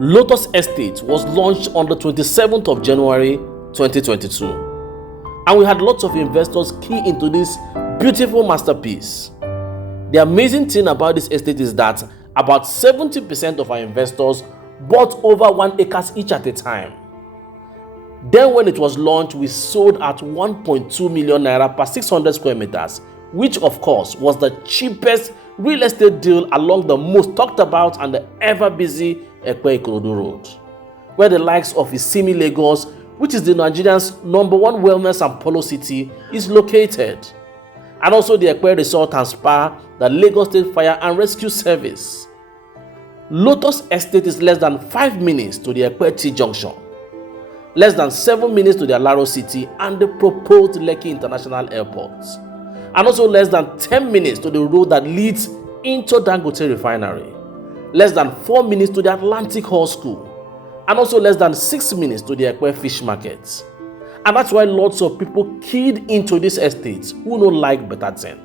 Lotus Estate was launched on the 27th of January 2022, and we had lots of investors key into this beautiful masterpiece. The amazing thing about this estate is that about 70% of our investors bought over 1 acre each at a time. Then when it was launched, we sold at 1.2 million naira per 600 square meters, which of course was the cheapest real estate deal along the most talked about and the ever busy EPE-IKORODU road, where the likes of isimi, Lagos, which is the Nigerian's #1 wellness and polo city, is located, and also the EPE Resort and Spa, the Lagos State Fire and Rescue Service. Lotus Estate is less than 5 minutes to the EPE T-Junction, less than 7 minutes to the Alaro city and the proposed LEKKI International Airport, and also less than 10 minutes to the road that leads into Dangote Refinery, less than 4 minutes to the Atlantic Hall School, and also less than 6 minutes to the EPE Fish Market. And that's why lots of people keyed into this estate who don't like better thing.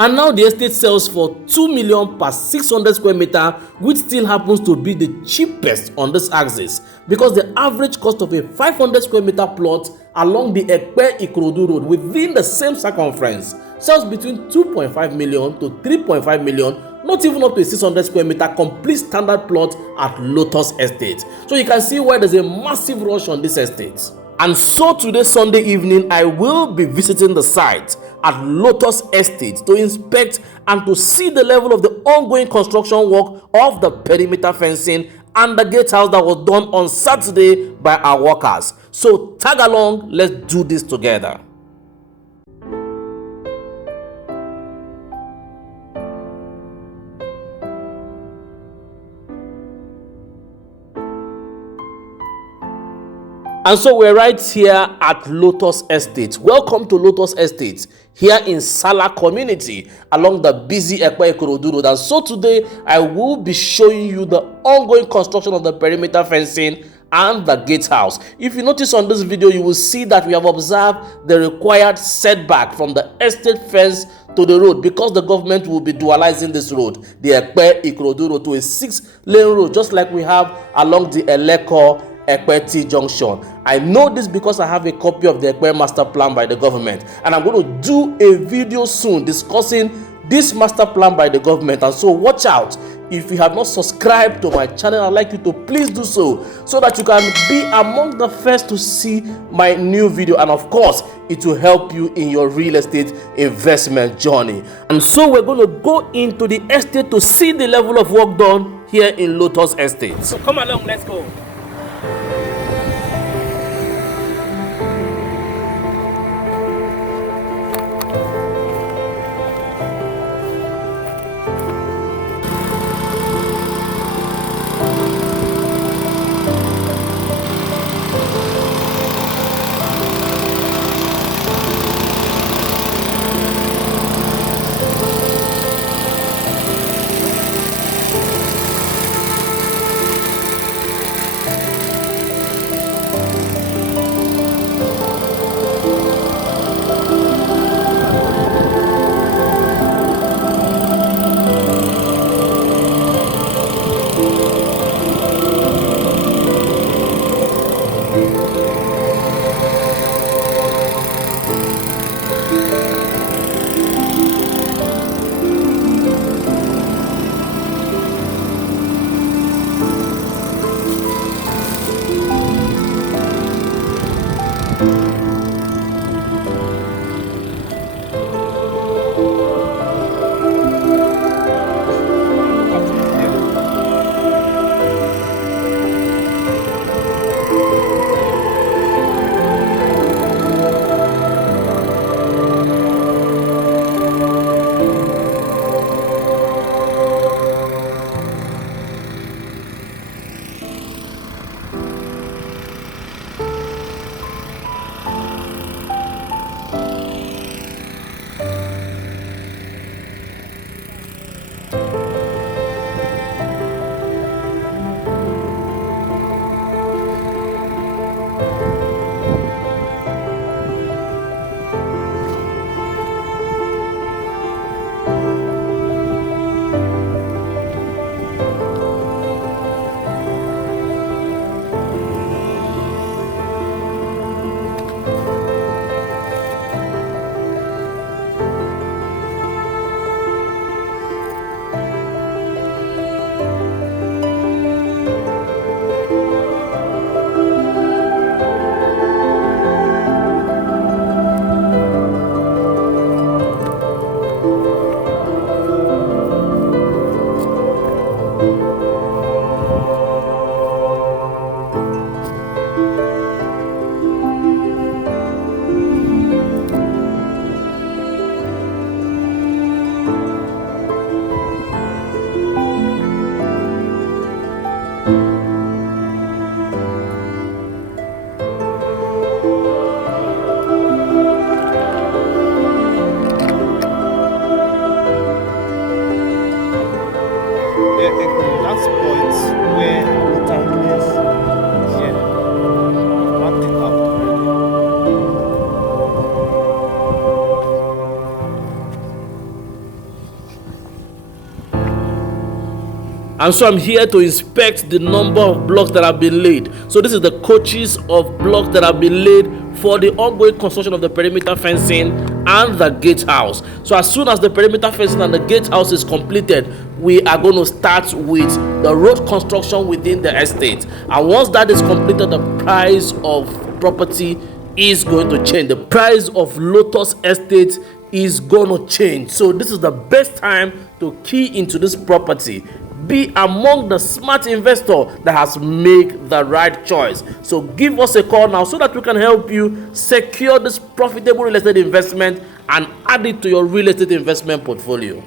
And now the estate sells for 2 million per 600 square meter, which still happens to be the cheapest on this axis, because the average cost of a 500 square meter plot along the EPE-IKORODU road within the same circumference sells between 2.5 million to 3.5 million, not even up to a 600 square meter complete standard plot at Lotus Estate. So you can see why there's a massive rush on this estate. And so today, Sunday evening, I will be visiting the site at Lotus Estate to inspect and to see the level of the ongoing construction work of the perimeter fencing and the gatehouse that was done on Saturday by our workers. So tag along, let's do this together. And so we're right here at Lotus Estate. Welcome to Lotus Estate here in Salah community along the busy EPE-IKORODU road. And so today I will be showing you the ongoing construction of the perimeter fencing and the gatehouse. If you notice on this video, you will see that we have observed the required setback from the estate fence to the road, because the government will be dualizing this road, the EPE-IKORODU road, to a 6-lane road, just like we have along the LEKKI EPE T-Junction. I know this because I have a copy of the EPE master plan by the government, and I'm going to do a video soon discussing this master plan by the government. And so watch out. If you have not subscribed to my channel, I'd like you to please do so that you can be among the first to see my new video, and of course it will help you in your real estate investment journey. And so we're going to go into the estate to see the level of work done here in Lotus Estate. So come along, let's go. And so I'm here to inspect the number of blocks that have been laid. So this is the coaches of blocks that have been laid for the ongoing construction of the perimeter fencing and the gatehouse. So as soon as the perimeter fencing and the gatehouse is completed, we are going to start with the road construction within the estate. And once that is completed, the price of property is going to change. The price of Lotus estate is going to change. So this is the best time to key into this property. Be among the smart investor that has made the right choice. So give us a call now so that we can help you secure this profitable real estate investment and add it to your real estate investment portfolio.